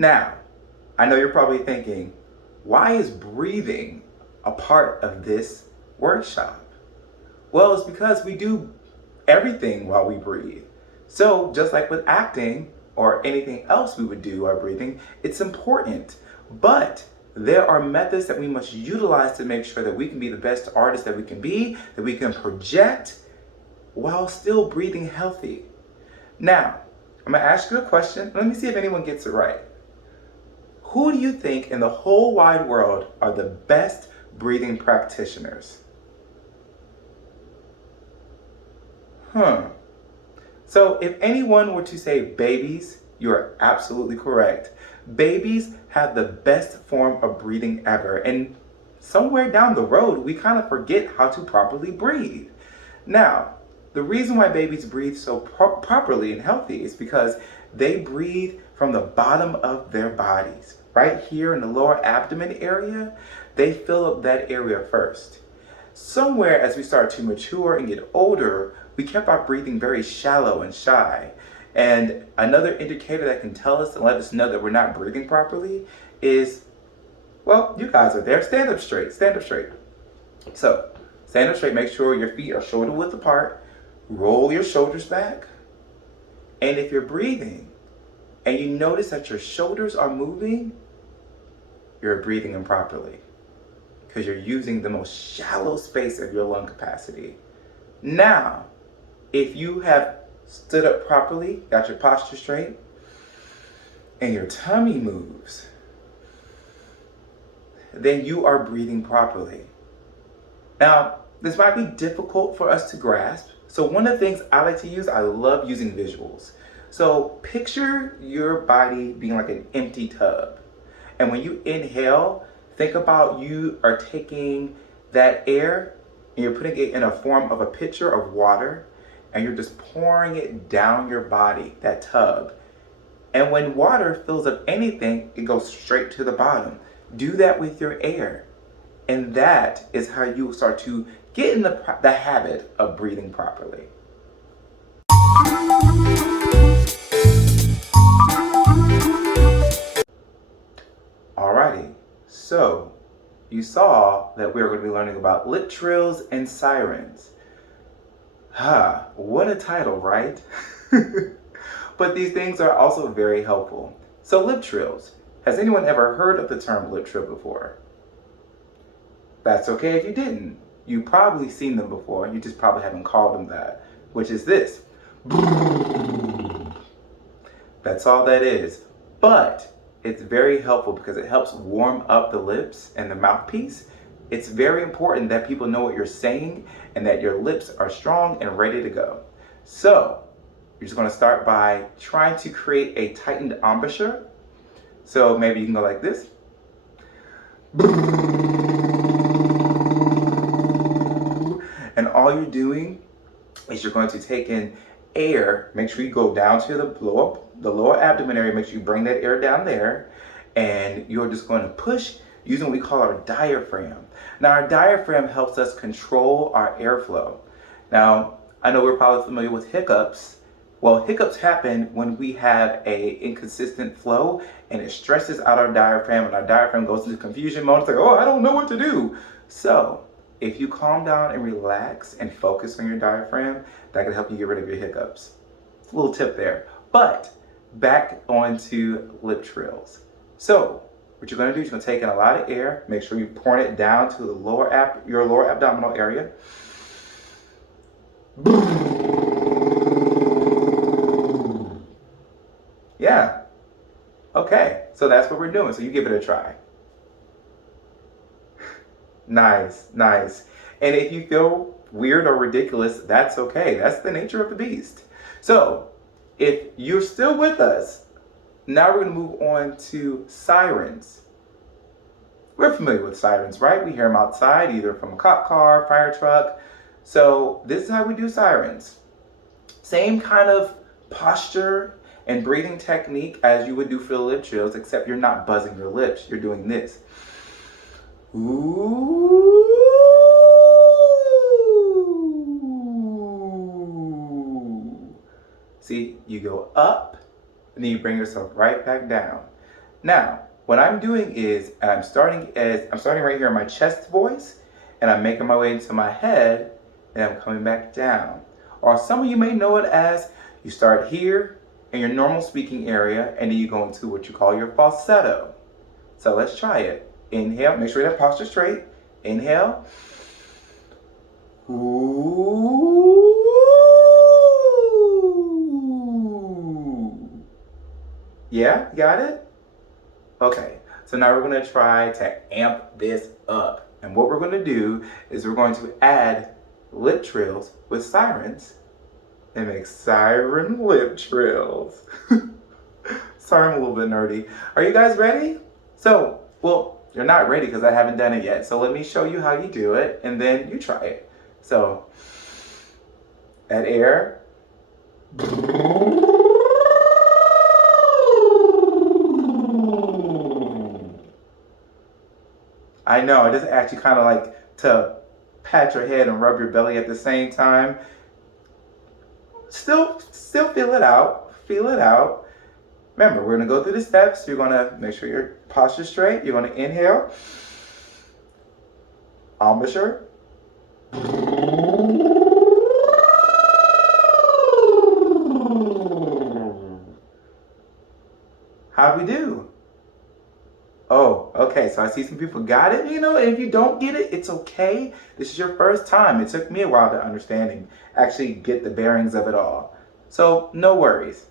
Now, I know you're probably thinking, why is breathing a part of this workshop? Well, it's because we do everything while we breathe. So, just like with acting or anything else we would do while breathing, it's important. But there are methods that we must utilize to make sure that we can be the best artist that we can be, that we can project while still breathing healthy. Now, I'm gonna ask you a question. Let me see if anyone gets it right. Who do you think in the whole wide world are the best breathing practitioners? So if anyone were to say babies, you are absolutely correct. Babies have the best form of breathing ever. And somewhere down the road, we kind of forget how to properly breathe. Now, the reason why babies breathe so properly and healthy is because they breathe from the bottom of their bodies. Right here in the lower abdomen area, they fill up that area first. Somewhere as we start to mature and get older, we kept our breathing very shallow and shy. And another indicator that can tell us and let us know that we're not breathing properly is, well, you guys are there. Stand up straight, stand up straight. So, stand up straight, make sure your feet are shoulder width apart. Roll your shoulders back. And if you're breathing and you notice that your shoulders are moving, you're breathing improperly because you're using the most shallow space of your lung capacity. Now, if you have stood up properly, got your posture straight, and your tummy moves, then you are breathing properly. Now, this might be difficult for us to grasp. So one of the things I like to use, I love using visuals. So picture your body being like an empty tub. And when you inhale, think about you are taking that air and you're putting it in a form of a pitcher of water and you're just pouring it down your body, that tub. And when water fills up anything, it goes straight to the bottom. Do that with your air. And that is how you start to get in the habit of breathing properly. Alrighty, so you saw that we were going to be learning about lip trills and sirens. What a title, right? But these things are also very helpful. So lip trills. Has anyone ever heard of the term lip trill before? That's okay if you didn't. You've probably seen them before, you just probably haven't called them that, which is this. That's all that is. But it's very helpful because it helps warm up the lips and the mouthpiece. It's very important that people know what you're saying and that your lips are strong and ready to go. So, you're just going to start by trying to create a tightened embouchure. So maybe you can go like this. And all you're doing is you're going to take in air. Make sure you go down to the lower abdomen area. Make sure you bring that air down there. And you're just going to push using what we call our diaphragm. Now, our diaphragm helps us control our airflow. Now, I know we're probably familiar with hiccups. Well, hiccups happen when we have a inconsistent flow and it stresses out our diaphragm and our diaphragm goes into confusion mode. It's like, oh, I don't know what to do. So if you calm down and relax and focus on your diaphragm, that can help you get rid of your hiccups. It's a little tip there. But back onto lip trills. So what you're going to do is you're going to take in a lot of air. Make sure you pour it down to the your lower abdominal area. Yeah. Okay. So that's what we're doing. So you give it a try. Nice, nice. And if you feel weird or ridiculous, that's okay. That's the nature of the beast. So if you're still with us, now we're going to move on to sirens. We're familiar with sirens, right? We hear them outside, either from a cop car, fire truck. So this is how we do sirens. Same kind of posture and breathing technique as you would do for the lip trills, except you're not buzzing your lips. You're doing this. Ooh. See, you go up, and then you bring yourself right back down. Now, what I'm doing is I'm starting right here in my chest voice, and I'm making my way into my head, and I'm coming back down. Or some of you may know it as you start here in your normal speaking area, and then you go into what you call your falsetto. So let's try it. Inhale, make sure that posture straight. Inhale. Ooh. Yeah, got it? Okay, so now we're gonna try to amp this up. And what we're gonna do is we're going to add lip trills with sirens and make siren lip trills. Sorry, I'm a little bit nerdy. Are you guys ready? So, well, you're not ready because I haven't done it yet. So let me show you how you do it and then you try it. So, add air. I know, it doesn't actually kind of like to pat your head and rub your belly at the same time. Still feel it out. Feel it out. Remember, we're gonna go through the steps. You're gonna make sure your posture's straight. You're gonna inhale. Embouchure. How'd we do? Oh, okay, so I see some people got it, and if you don't get it, it's okay. This is your first time. It took me a while to understand and actually get the bearings of it all. So, no worries.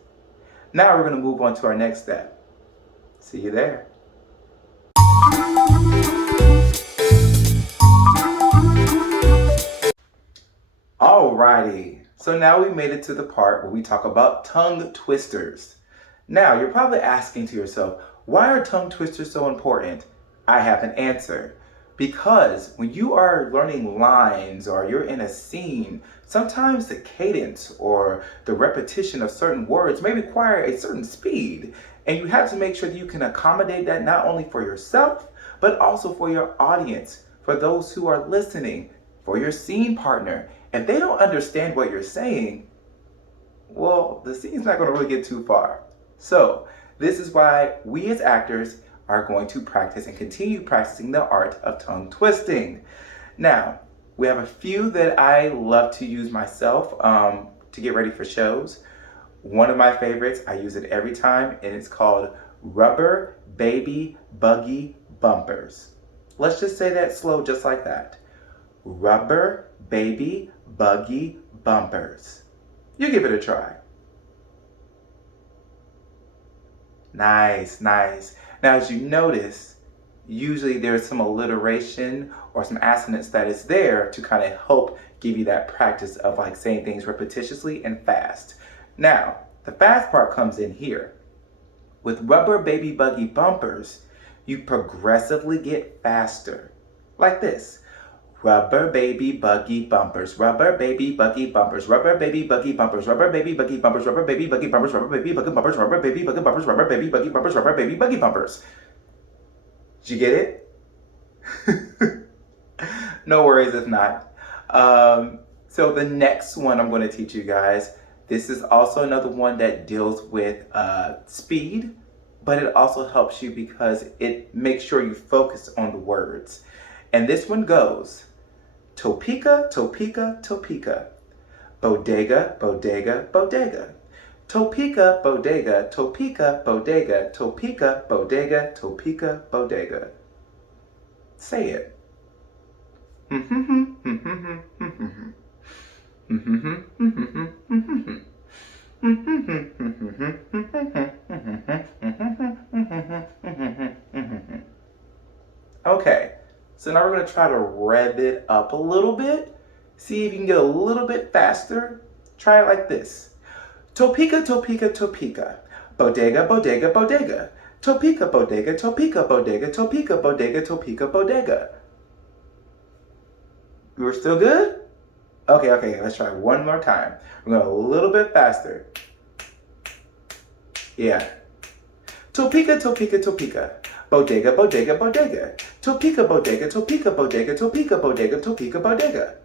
Now we're gonna move on to our next step. See you there. Alrighty, so now we made it to the part where we talk about tongue twisters. Now, you're probably asking to yourself, why are tongue twisters so important? I have an answer. Because when you are learning lines or you're in a scene, sometimes the cadence or the repetition of certain words may require a certain speed. And you have to make sure that you can accommodate that not only for yourself, but also for your audience, for those who are listening, for your scene partner. If they don't understand what you're saying, well, the scene's not going to really get too far. So, this is why we as actors are going to practice and continue practicing the art of tongue twisting. Now, we have a few that I love to use myself to get ready for shows. One of my favorites, I use it every time, and it's called rubber baby buggy bumpers. Let's just say that slow, just like that. Rubber baby buggy bumpers. You give it a try. Nice, nice. Now, as you notice, usually there's some alliteration or some assonance that is there to kind of help give you that practice of like saying things repetitiously and fast. Now, the fast part comes in here. With rubber baby buggy bumpers, you progressively get faster. Like this. Rubber baby buggy bumpers, rubber baby buggy bumpers, rubber baby buggy bumpers, rubber baby buggy bumpers, rubber baby buggy bumpers, rubber baby buggy bumpers, rubber baby buggy bumpers, rubber baby buggy bumpers, rubber baby buggy bumpers. Did you get it? No worries if not. So the next one I'm going to teach you guys, this is also another one that deals with speed, but it also helps you because it makes sure you focus on the words. And this one goes, Topeka, Topeka, Topeka. Bodega, bodega, bodega. Topeka, bodega, Topeka, bodega, Topeka, bodega, Topeka, bodega. Say it. Okay. So now we're going to try to rev it up a little bit. See if you can get a little bit faster. Try it like this. Topeka, Topeka, Topeka. Bodega, bodega, bodega. Topeka, bodega, Topeka, bodega, Topeka, bodega, Topeka, bodega. You were still good? Okay, let's try one more time. We're going a little bit faster. Yeah. Topeka, Topeka, Topeka. Bodega, bodega, bodega. Topeka, bodega, Topeka, bodega, Topeka, bodega, Topeka, bodega.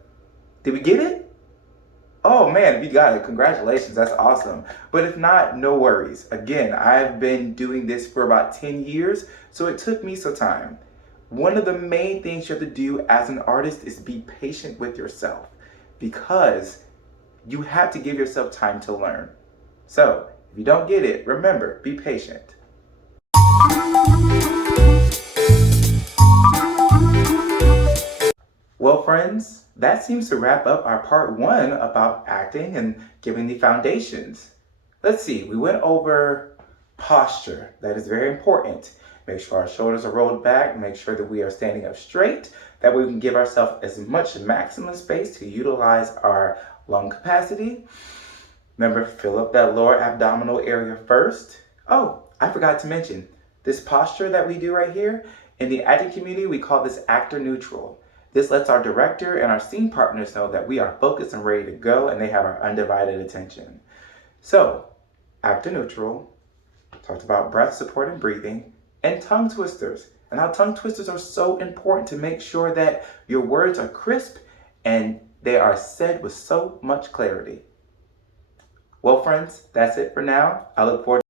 Did we get it? Oh man. man, if you got it, congratulations, that's awesome. But if not, no worries. Again, I've been doing this for about 10 years, so it took me some time. One of the main things you have to do as an artist is be patient with yourself, because you have to give yourself time to learn. So, if you don't get it, remember, be patient. Well, friends, that seems to wrap up our part 1 about acting and giving the foundations. Let's see, we went over posture. That is very important. Make sure our shoulders are rolled back. Make sure that we are standing up straight. That way we can give ourselves as much maximum space to utilize our lung capacity. Remember, fill up that lower abdominal area first. Oh, I forgot to mention, this posture that we do right here, in the acting community, we call this actor neutral. This lets our director and our scene partners know that we are focused and ready to go, and they have our undivided attention. So, actor neutral, talked about breath support and breathing, and tongue twisters. And how tongue twisters are so important to make sure that your words are crisp and they are said with so much clarity. Well, friends, that's it for now. I look forward to